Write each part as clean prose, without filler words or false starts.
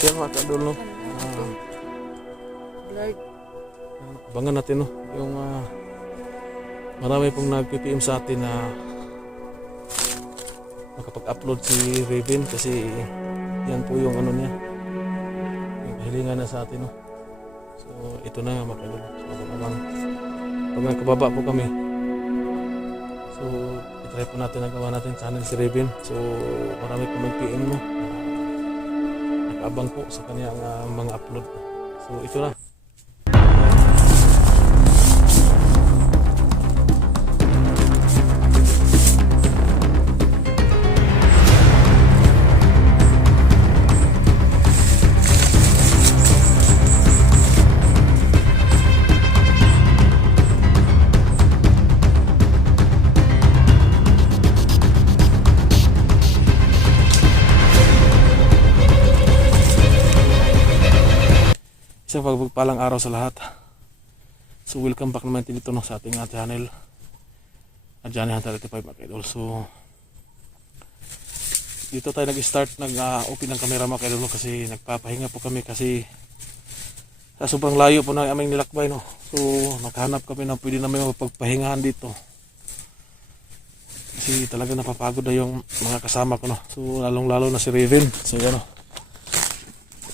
Yan mga ka-idol, no? Lord. Abangan natin, no? Yung marami pong nag-PPM sa atin na makapag-upload si Raven kasi yan po yung ano niya, yung hilingan na sa atin, no? So ito na nga mga ka-idol. So pag nakababa po kami, so itry po natin na gawa natin channel si Raven. So marami po mag-PM, no? Nakaabang po sa kanyang mga upload. So ito na. Isang pagpagpalang araw sa lahat. So welcome back naman dito, no, sa ating channel Johnny Hunter 85 mga idol. So dito tayo nag-start, nag-open ng camera mga idol, kasi nagpapahinga po kami kasi sa sobrang layo po ng aming nilakbay, no. So nakahanap kami ng pwede namin mapagpahingahan dito kasi talaga napapagod na yung mga kasama ko, no. So lalong lalo na si Raven. So yan, no.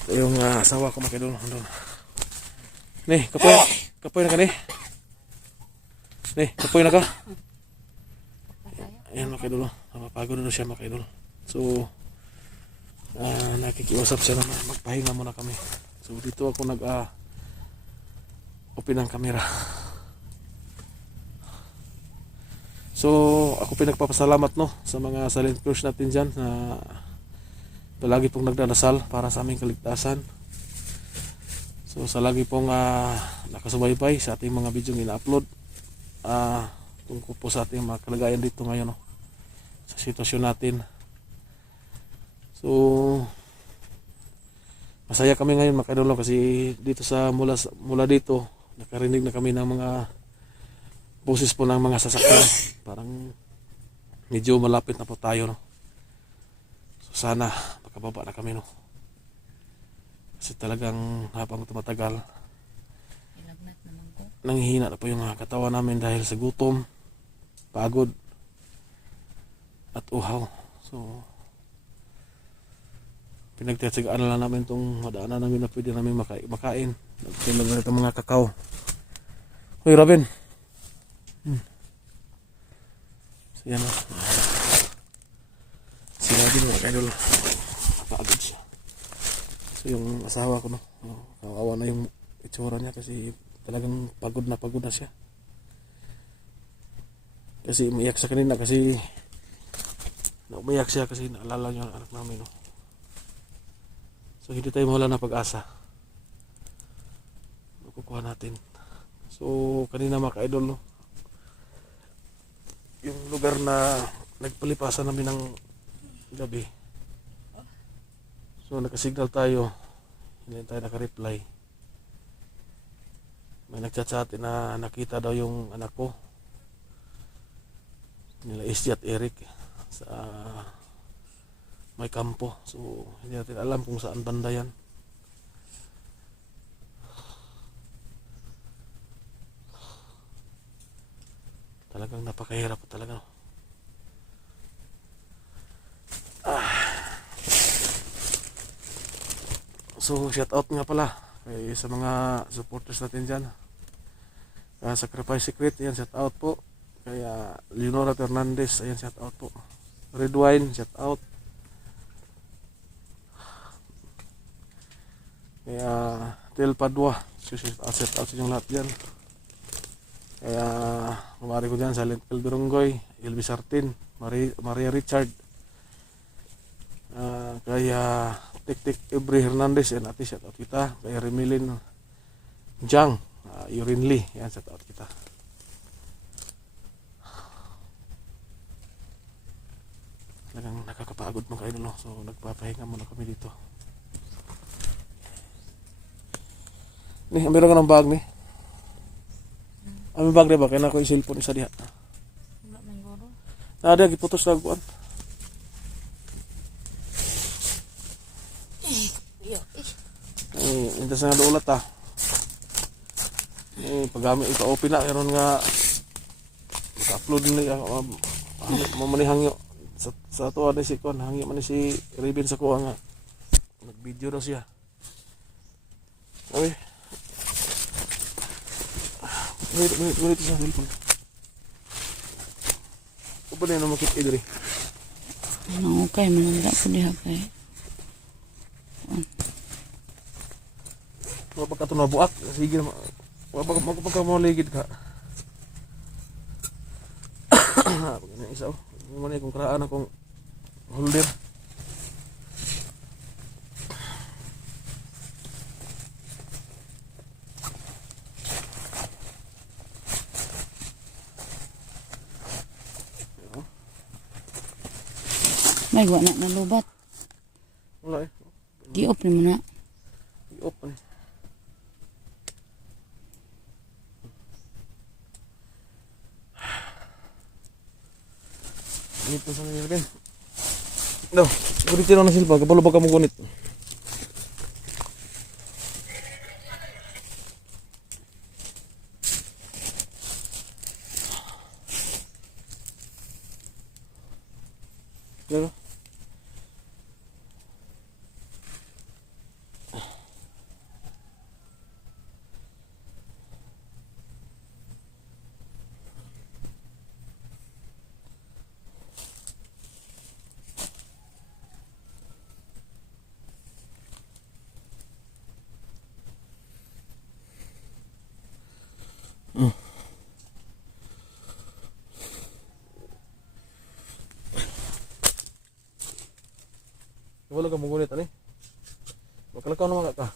Ito yung asawa ko mga idol. Nih, kapoy na ka ni. Nih, kapoy na ka. Ayan mga idol, napapagod na siya mga idol. So nakikiusap siya na magpahinga muna kami. So dito ako open ang camera. So ako pinagpapasalamat, no, sa mga silent viewers natin dyan na palagi pong nagdadasal para sa aming kaligtasan. So sa lagi pong nakasubaybay sa ating mga video ina-upload tungkol po sa ating mga kalagayan dito ngayon, no, sa sitwasyon natin. So masaya kami ngayon mga idol, kasi dito sa mula dito nakarinig na kami ng mga boses po ng mga sasakyan. Parang medyo malapit na po tayo, no. So sana makababa na kami, no. Kasi talagang habang tumatagal, nanghihina na po yung katawan namin dahil sa gutom, pagod, at uhaw. So pinagtiyatsagaan na lang namin itong madaanan namin na pwede namin makain. Nagsilag na itong mga kakao. Hoy Robin! So yan, o. Sinabi mo mga kaidol, napagod siya. So yung asawa ko, no, kawawa na yung itsura niya kasi talagang pagod na siya. Kasi umiyak siya kanina kasi umiyak siya kasi naalala niya ang anak namin, no. So hindi tayo mawala ng pag-asa. Makukuha natin. So kanina mga ka-idol, no, yung lugar na nagpalipasan namin ng gabi, so nakasignal tayo, hindi tayo nakareply. May nagchat sa atin na nakita daw yung anak ko nila Esti at Eric sa may kampo. So hindi natin alam kung saan banda yan. Talagang napakahirap talaga, no? So shout out nga pala sa mga supporters natin dyan. Sacrifice Secret, ayan, shout out po. Kaya Leonora Fernandez, ayan, shout out po. Red Wine, shout out. Kaya Tel Padua, shout out sa inyong lahat dyan. Kaya kumari ko dyan, Silent Pilberonggoy, Elvis Artin, Maria Richard, kaya Tik Ibri Hernandez, yan natin shout out kita. Kaya Remilin Jang, Yurin Lee, yan, shout out kita. Talagang nakakapagod mga kaidol, no? So nagpapahinga muna kami dito. Nih, meron ka ng bag ni? Ang bag na ba? Kaya na ako yung cellphone isa diha. Wala man guro. Ada giputos na kuan. Iyo. Mintas nga ulat ah. Pagami ipa-open na karon nga ka-upload ni mamanihang yo sa tuwa ni si Kon, hangi man ni si Raven sa kuha nga nag-video daw siya. Okay. Wait sa cellphone. Upo na yung makikita diri. Ano okay, mananda ko diha kay. Wala pa ka ito nabuak. Sige naman. Wala mo ligid ka. Pag yung isa oh. Muna kung karaan akong holder. May wala na lubat. Wala eh. Gi-off ni mo na. I-open. Gunit na sa nilagay. No, gunit yun ang silpa. Kapalo ba ka mo gunit? Pero wala ka mo gunit ani. Makalakaw naman ka.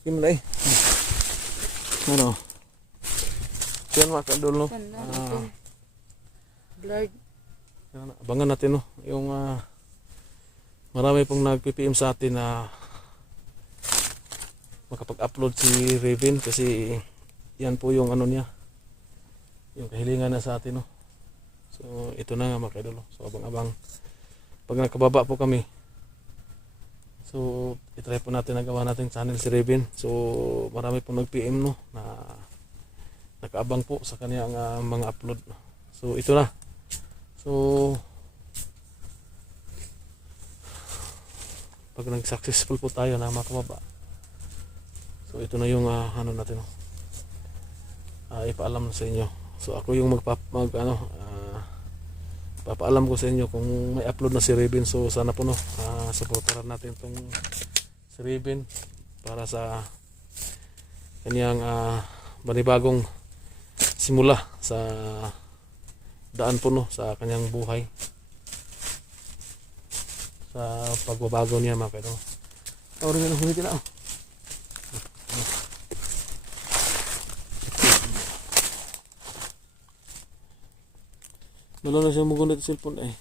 Kim lay. Ano? Yan mga kadol no. Blurred. Abangan natin no yung marami pong nag-PPM sa atin na makapag-upload si Raven kasi yan po yung ano niya, yung kahilingan na sa atin no. So ito na nga mga kadol. So abang-abang pag nakababa po kami, so itry po natin nagawa natin channel si Raven. So marami pong nag-PM no na nakaabang po sa kanyang mga upload. So ito na. So pag nag-successful po tayo na makababa, so ito na yung ano natin ipaalam sa inyo. So ako yung papaalam ko sa inyo kung may upload na si Raven. So sana po no supportaran natin tong si Raven para sa kanyang panibagong simula sa daan po no sa kanyang buhay, sa pagbabago niya mga kadol. Rin na humitin na Lalo na siya magunit sa cellphone eh.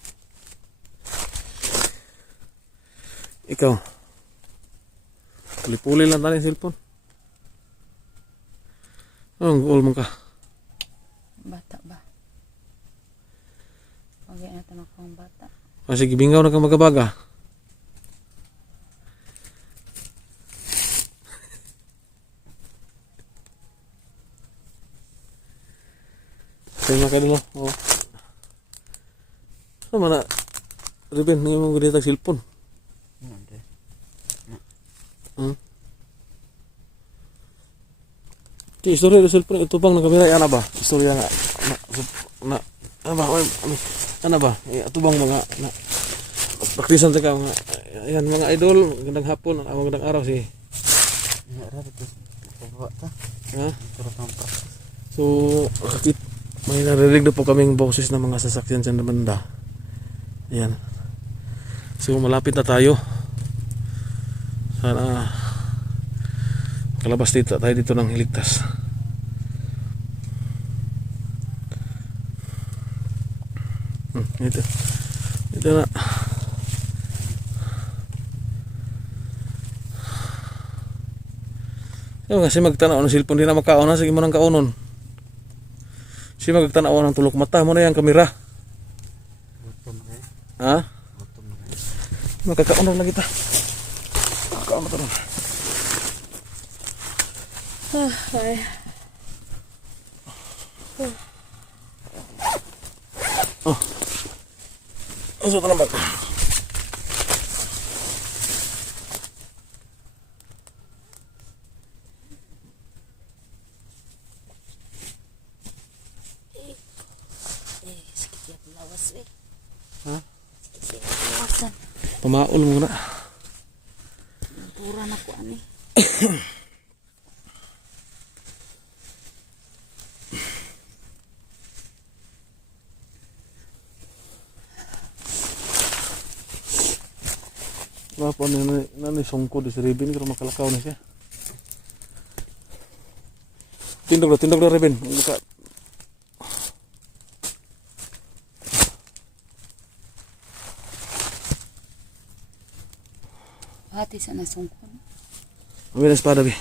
Ikaw. Puli-puli lang tayo yung cellphone. Ang goal mo ka. Bata ba? Pagay natin ako ang bata. Sige, bingaw na ka magabaga. Kaya mga kadalo. Oh. Ano man na? Raven, ngayon mong ganito ang cellphone. Di istorya ng cellphone ito bang nakamera ana ba? Istorya nga ano ba? Ito bang mga praktisan ta ka mga ayan mga idol, gandang hapon, gandang araw si. Ha? So, may narinig na po kaming boses ng mga sasakyan sa banda. Ayan. So malapit na tayo. Sana kalabas dito tayo dito ng iligtas. Ito na. Kasi magtanaw ng cellphone, di na makaon na. Sige mo ng kaunon. Si magtanaw ng tulok mata mo na yung kamera. Ha? Magkakaon na lang kita. Magkakaon na lang. Ay. Ang suot na ba? Sakit ya lawas eh. Ha? Sakit lawasan. Pamaol muna. Pura na ko ani. Wala po na sungkod si Ribin pero makalakaw na siya. Tindog na Ribin. Hati sa nasungkon. Ambil na espada, bi.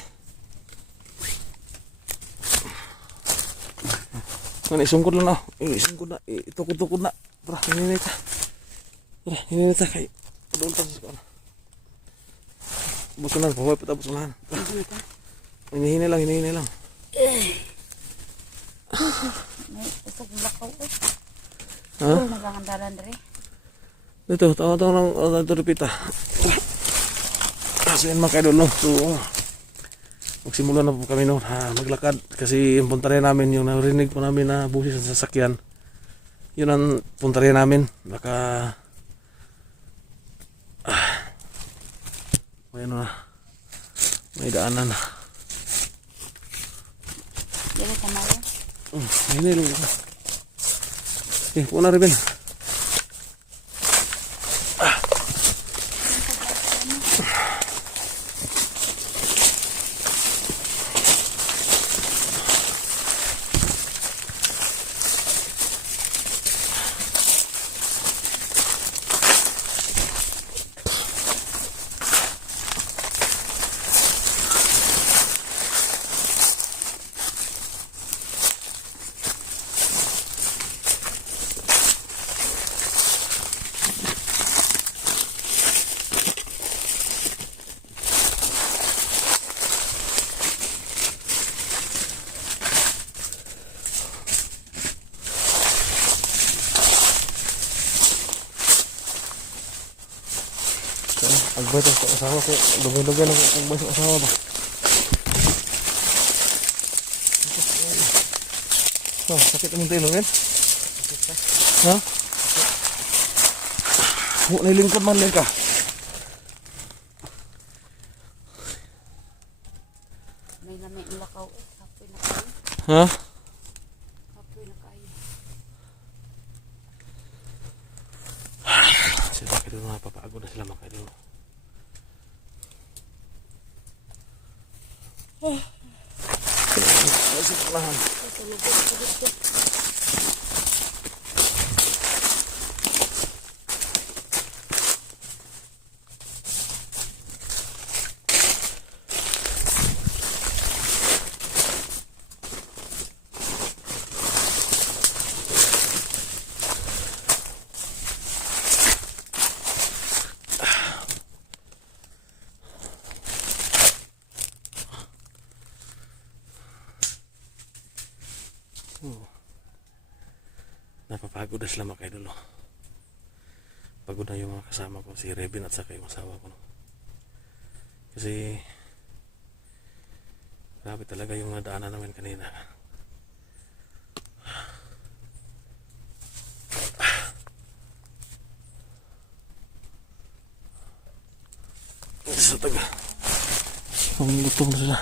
Kan isungkod lang na. Isungkod na. Itukod-tukod na. Tara, hininit ka. Tara, hininit ka. Kay, padul ka sa kanan. Busunan, paway pa tapos unahan. Hinihini lang. May usog lakaw eh. Ha? Nagangandalan dere. Dito, tawa-tawa lang ito repita. So yun mga kaidol, no? So, magsimula na po kami, no? Maglakad. Kasi yung punta rin namin, yung narinig po namin na busis sa sasakyan. Yun ang punta rin namin. Baka... may ano na. May daanan na. Dere sa mayo. Hinil. Puna rin. Agbay sa asawa ko. Lugay-lugay na agbay sa asawa ba? Oh, sakit ang tilo, men? Ha? Nilingkod man lang ka. May lamay ang lakaw eh. Kapoy na kayo. Ha? Kapoy na kayo. Sila kayo na papagod na sila mga kayo. Napapagod na sila mga kaidol. Pagod na yung mga kasama ko, si Revin at saka yung asawa ko. Kasi grabe talaga yung nadaanan namin kanina. Sa taga. Ang gutom na sila.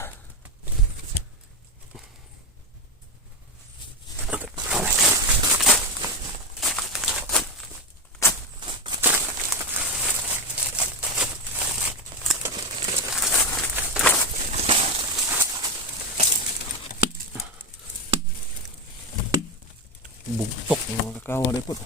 Bugtok yung mga kakawa na po.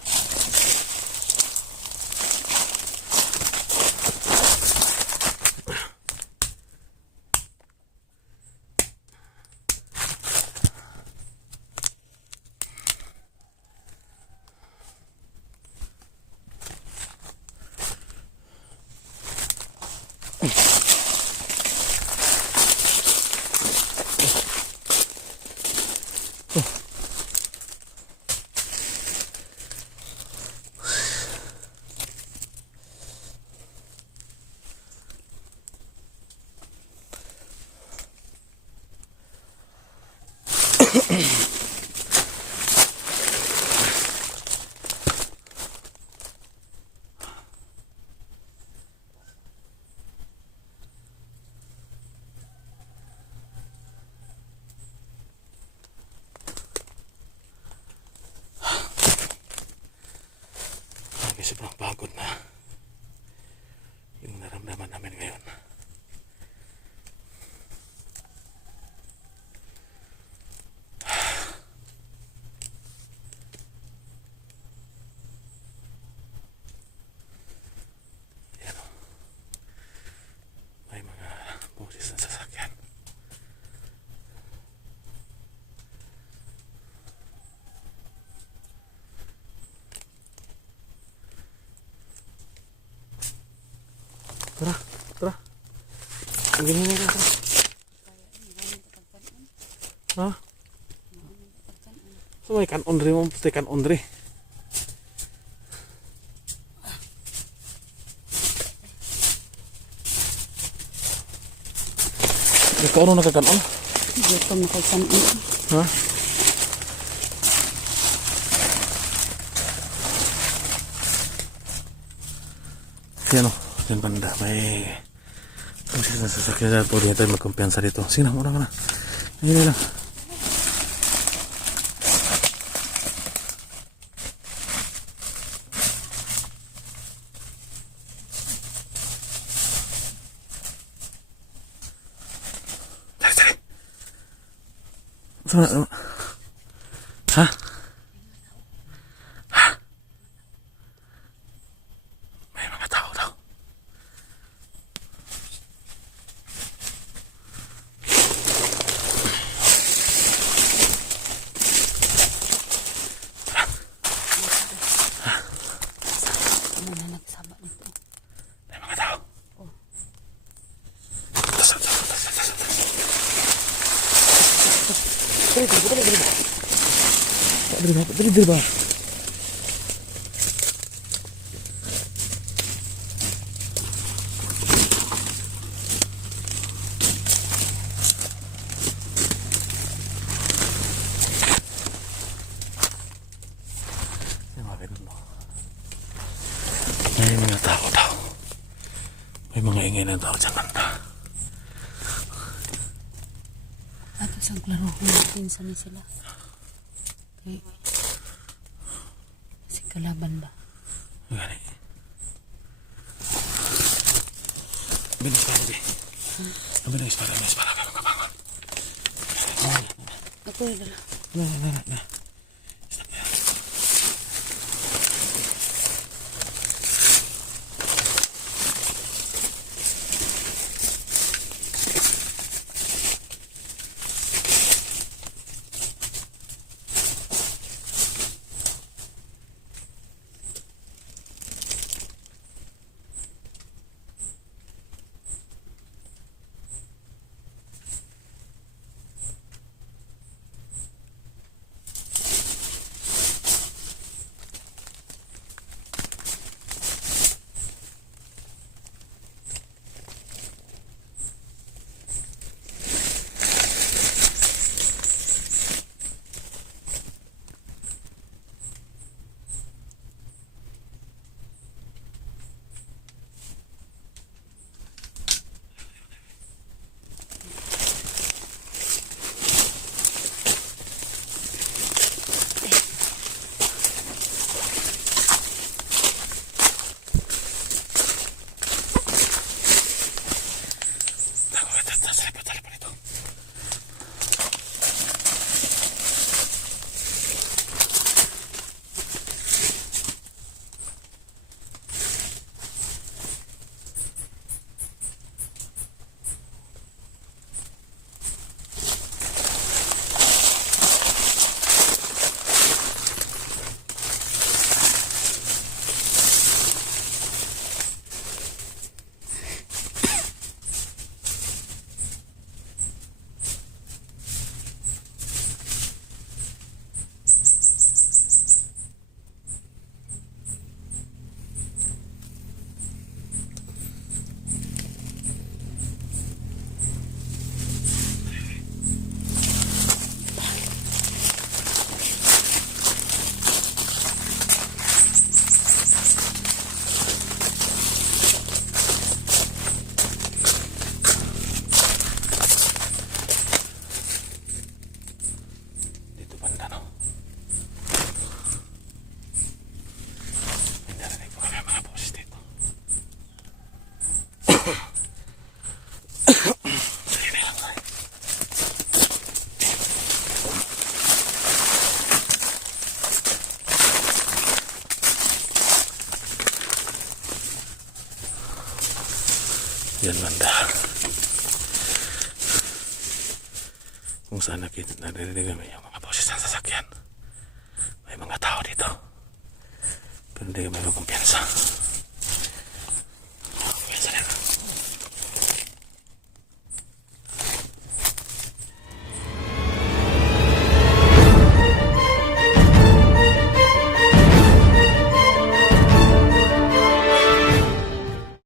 sobrang pagod na yung naramdaman namin ngayon. Yan o. May mga boses na sasakyan. Tara, tara. Ang ganyan na tara. Ha? So may kanon rin mo, pati kanon rin. Ikaw ano nakakanon? Dito nakagsanon. Ha? Yan o. Yan banda, may boses na sasakyan na po. Hindi tayo magkumpiyansa dito. Sige na, muna ka na. Ayun lang. Dali, dali. Sama na. Ha? May mga tao daw. Ano na nagsaba nito? May mga tao. Tas. Dali ba? May mga tao daw. May mga ingay na tao dyan banda. At isang klaro natin sa sila. Okay. Kasi kalaban ba? Gani. Bilis pa rin. Bilis para kayo makabangon. Ako yung dala. Na. Yan banda. Kung saan naririnig kami yung mga boses ng sasakyan. May mga tao dito. Pero hindi kami magkumpiyansa.